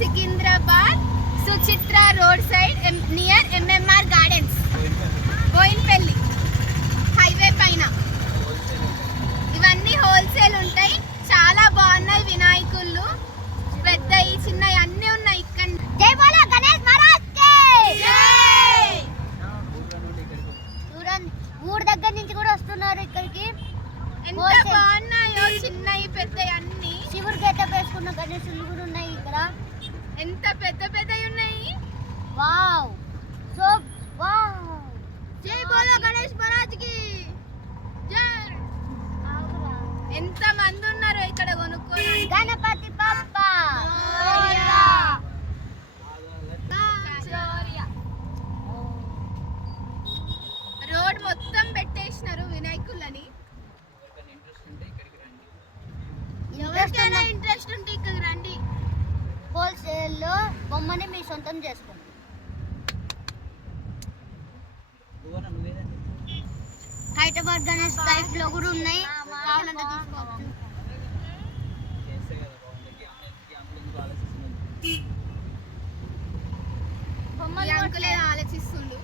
Secunderabad Suchitra road side near MMR gardens. Bowenpally. Highway పైన. ఇవన్నీ wholesale ఉంటాయి. చాలా బాగున్నాయి వినాయకుళ్ళు. పెద్దవి చిన్నవి అన్నీ ఉన్నాయి ఇక్కడ. ఊరు దగ్గర నుంచి కూడా వస్తున్నారు ఇక్కడికి. ఎంత. బాగున్నాయో చిన్నవి పెద్దవి అన్నీ. శివుడు గెటప్ వేసుకున్న గణేశులు కూడా ఉన్నాయి ఇక్కడ. ఎంత పెద్ద పెద్దవి ఉన్నాయి వావ్ సో వావ్ జై బోలో గణేష్ మహారాజ్ కి జై ఎంత బొమ్మని మీ సొంతం చేసుకోండి. హైదరాబాద్ గణేష్ టైప్లో కూడా ఉన్నాయి. కావాలంటే తీసుకోవచ్చు. ఈ ఆలోచిస్తుండు.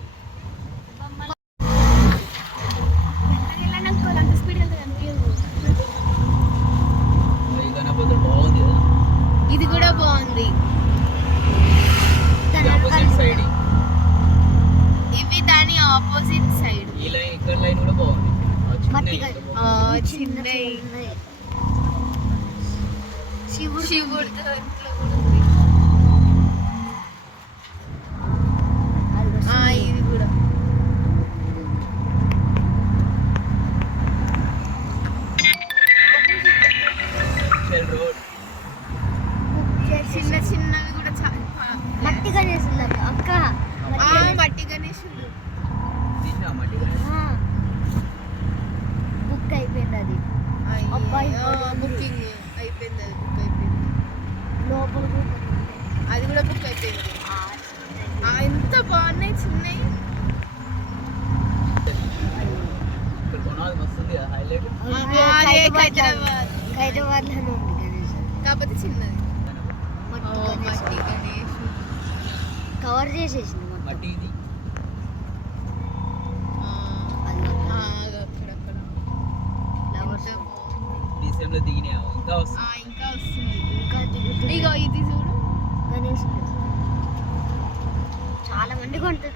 ఆపోజిట్ సైడ్ ఈ లైన్ ఇక్కడ లైన్ కూడా బాగుంది. చిన్న. శివుడు. శివుడితో ఇంట్లో కూడా అబ్బాయి బుకింగ్ అయిపోయింది అది బుక్ అయిపోయింది. లోపల. అది కూడా బుక్ అయిపోయింది. ఎంత బాగున్నాయి చిన్నవి ఇక్కడ కొనాలి మస్తు ఉంది కదా ఇంకా ఆ, వస్తుంది ఇంకా వస్తుంది. ఇంకా దిగుతుంది. ఇగో ఇది చూడు. గణేష్. చాలా మంది కొంటారు